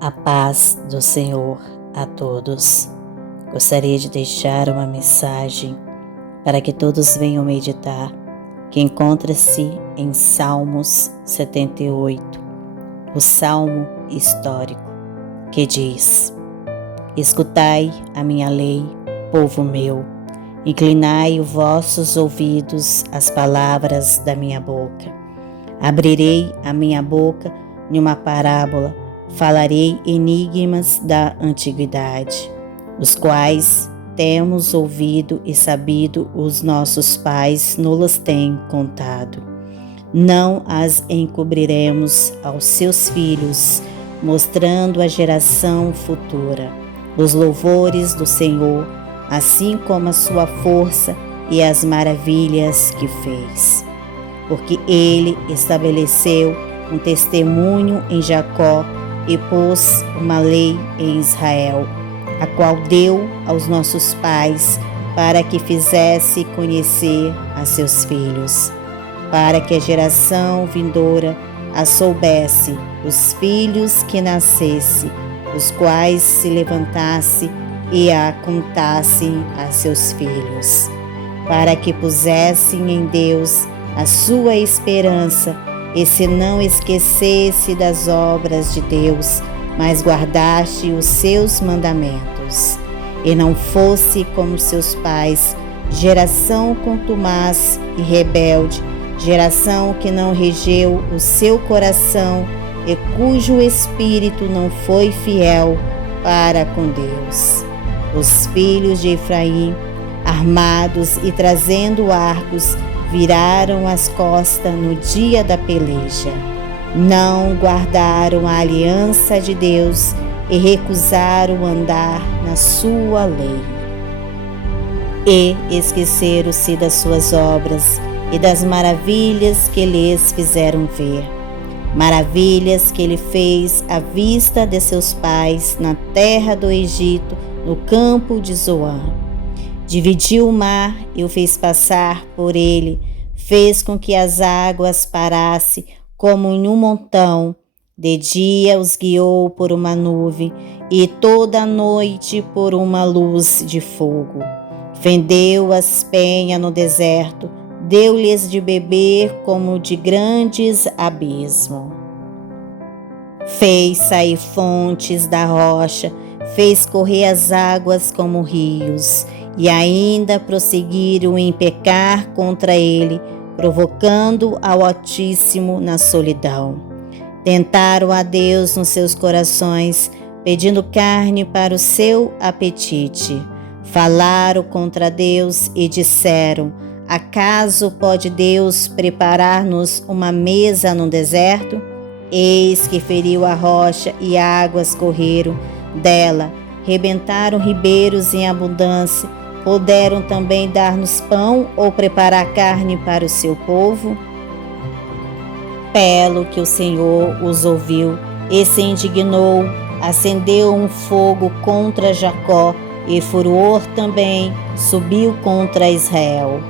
A paz do Senhor a todos. Gostaria de deixar uma mensagem para que todos venham meditar, que encontra-se em Salmos 78, o salmo histórico, que diz: Escutai a minha lei, povo meu, inclinai os vossos ouvidos às palavras da minha boca. Abrirei a minha boca numa parábola, falarei enigmas da antiguidade, os quais temos ouvido e sabido os nossos pais nos têm contado. Não as encobriremos aos seus filhos, mostrando à geração futura os louvores do Senhor, assim como a sua força e as maravilhas que fez. Porque ele estabeleceu um testemunho em Jacó e pôs uma lei em Israel, a qual deu aos nossos pais para que fizesse conhecer a seus filhos, para que a geração vindoura a soubesse, os filhos que nascesse, os quais se levantasse e a contassem a seus filhos, para que pusessem em Deus a sua esperança e se não esquecesse das obras de Deus, mas guardaste os seus mandamentos, e não fosse como seus pais, geração contumaz e rebelde, geração que não regeu o seu coração e cujo espírito não foi fiel para com Deus. Os filhos de Efraim, armados e trazendo arcos, viraram as costas no dia da peleja. Não guardaram a aliança de Deus e recusaram andar na sua lei. E esqueceram-se das suas obras e das maravilhas que lhes fizeram ver. Maravilhas que ele fez à vista de seus pais na terra do Egito, no campo de Zoã. Dividiu o mar e o fez passar por ele, fez com que as águas parassem como em um montão. De dia os guiou por uma nuvem e toda a noite por uma luz de fogo. Fendeu as penhas no deserto, deu-lhes de beber como de grandes abismos. Fez sair fontes da rocha, fez correr as águas como rios, e ainda prosseguiram em pecar contra ele, provocando ao Altíssimo na solidão. Tentaram a Deus nos seus corações, pedindo carne para o seu apetite. Falaram contra Deus e disseram: acaso pode Deus preparar-nos uma mesa no deserto? Eis que feriu a rocha e águas correram dela, rebentaram ribeiros em abundância. Puderam também dar-nos pão ou preparar carne para o seu povo? Pelo que o Senhor os ouviu e se indignou, acendeu um fogo contra Jacó e furor também subiu contra Israel,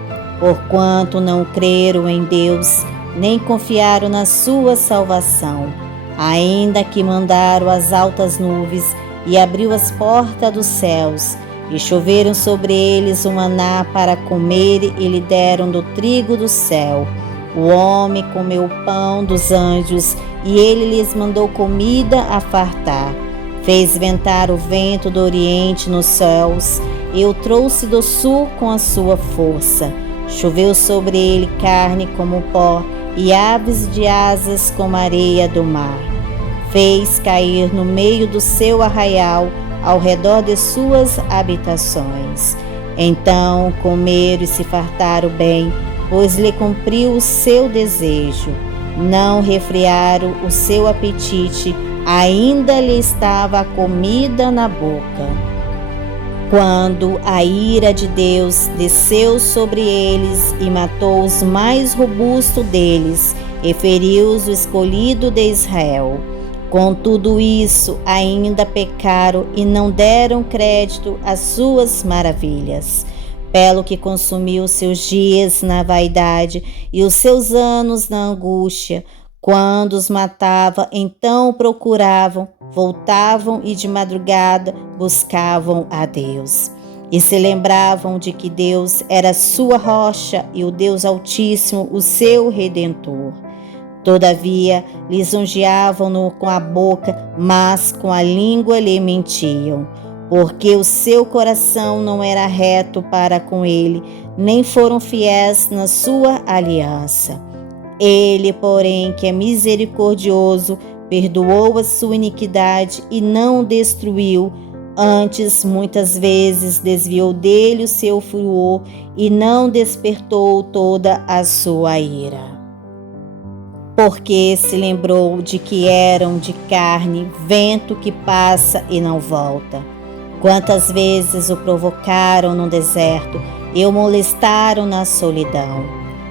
porquanto não creram em Deus, nem confiaram na sua salvação, ainda que mandaram as altas nuvens e abriu as portas dos céus, e choveram sobre eles o maná para comer, e lhe deram do trigo do céu. O homem comeu o pão dos anjos, e ele lhes mandou comida a fartar. Fez ventar o vento do oriente nos céus, e o trouxe do sul com a sua força. Choveu sobre ele carne como pó, e aves de asas como areia do mar. Fez cair no meio do seu arraial, ao redor de suas habitações. Então comeram e se fartaram bem, pois lhe cumpriu o seu desejo. Não refriaram o seu apetite, ainda lhe estava a comida na boca. Quando a ira de Deus desceu sobre eles e matou os mais robustos deles, e feriu-os o escolhido de Israel. Com tudo isso, ainda pecaram e não deram crédito às suas maravilhas. Pelo que consumiu seus dias na vaidade e os seus anos na angústia. Quando os matava, então procuravam voltavam e de madrugada buscavam a Deus. E se lembravam de que Deus era sua rocha e o Deus Altíssimo o seu Redentor. Todavia, lisonjeavam-no com a boca, mas com a língua lhe mentiam, porque o seu coração não era reto para com ele, nem foram fiéis na sua aliança. Ele, porém, que é misericordioso, perdoou a sua iniquidade e não o destruiu. Antes, muitas vezes, desviou dele o seu furor e não despertou toda a sua ira. Porque se lembrou de que eram de carne, vento que passa e não volta. Quantas vezes o provocaram no deserto e o molestaram na solidão.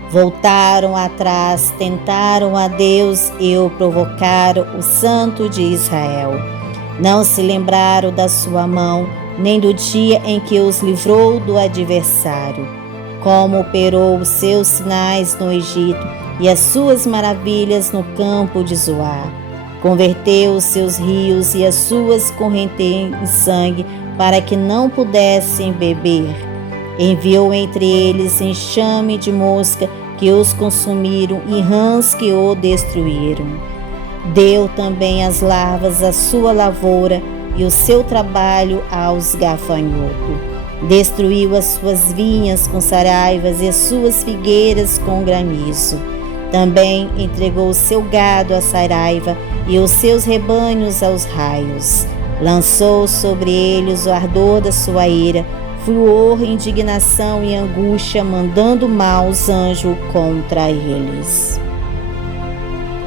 Voltaram atrás, tentaram a Deus e o provocaram, o Santo de Israel. Não se lembraram da sua mão, nem do dia em que os livrou do adversário. Como operou os seus sinais no Egito e as suas maravilhas no campo de Zoar. Converteu os seus rios e as suas correntes em sangue, para que não pudessem beber. Enviou entre eles enxame de mosca que os consumiram e rãs que o destruíram. Deu também as larvas à sua lavoura e o seu trabalho aos gafanhotos. Destruiu as suas vinhas com saraivas e as suas figueiras com granizo. Também entregou o seu gado à saraiva e os seus rebanhos aos raios. Lançou sobre eles o ardor da sua ira, furor, indignação e angústia, mandando maus anjos contra eles.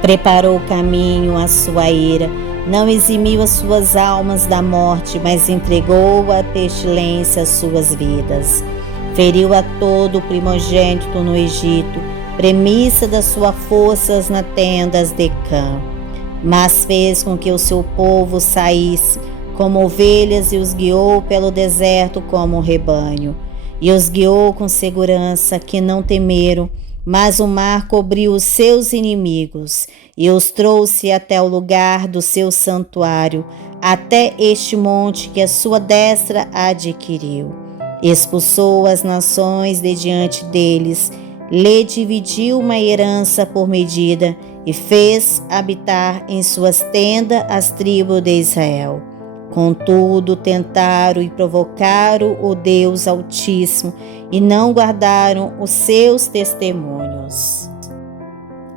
Preparou o caminho à sua ira, não eximiu as suas almas da morte, mas entregou à pestilência as suas vidas. Feriu a todo o primogênito no Egito, premissa das suas forças nas tendas de Cã. Mas fez com que o seu povo saísse como ovelhas e os guiou pelo deserto como um rebanho. E os guiou com segurança, que não temeram, mas o mar cobriu os seus inimigos e os trouxe até o lugar do seu santuário, até este monte que a sua destra adquiriu. Expulsou as nações de diante deles, lhe dividiu uma herança por medida e fez habitar em suas tendas as tribos de Israel. Contudo, tentaram e provocaram o Deus Altíssimo e não guardaram os seus testemunhos.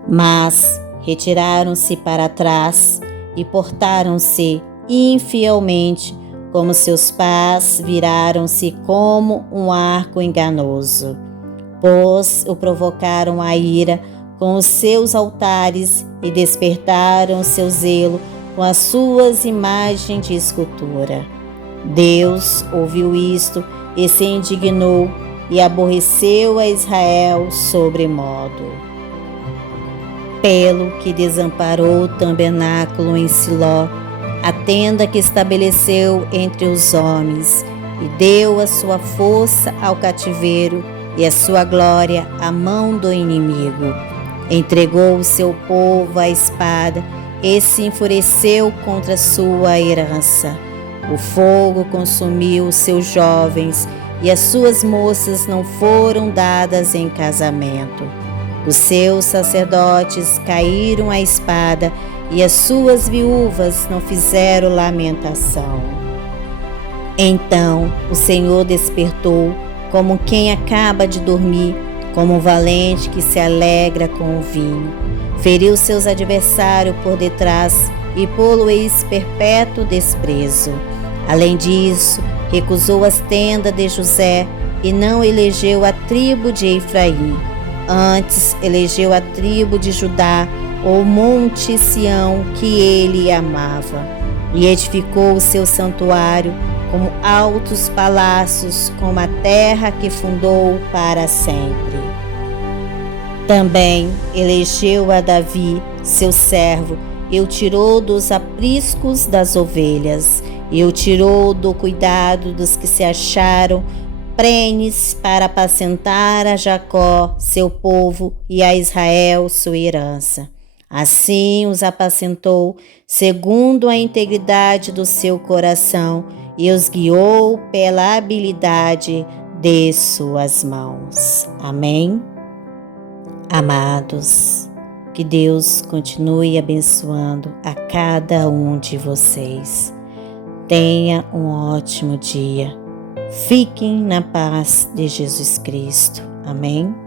Mas retiraram-se para trás e portaram-se infielmente, como seus pais viraram-se como um arco enganoso. Pois o provocaram a ira com os seus altares e despertaram seu zelo com as suas imagens de escultura. Deus ouviu isto e se indignou e aborreceu a Israel sobremodo. Pelo que desamparou o tabernáculo em Siló, a tenda que estabeleceu entre os homens, e deu a sua força ao cativeiro e a sua glória à mão do inimigo. Entregou o seu povo à espada e se enfureceu contra sua herança. O fogo consumiu os seus jovens e as suas moças não foram dadas em casamento. Os seus sacerdotes caíram à espada e as suas viúvas não fizeram lamentação. Então o Senhor despertou como quem acaba de dormir, como um valente que se alegra com o vinho. Feriu seus adversários por detrás e pô-los perpétuo desprezo. Além disso, recusou as tendas de José e não elegeu a tribo de Efraim. Antes, elegeu a tribo de Judá, o monte Sião, que ele amava. E edificou o seu santuário como altos palácios, como a terra que fundou para sempre. Também elegeu a Davi, seu servo, e o tirou dos apriscos das ovelhas, e o tirou do cuidado dos que se acharam prenhes para apacentar a Jacó, seu povo, e a Israel, sua herança. Assim os apacentou segundo a integridade do seu coração e os guiou pela habilidade de suas mãos. Amém? Amados, que Deus continue abençoando a cada um de vocês. Tenha um ótimo dia. Fiquem na paz de Jesus Cristo. Amém?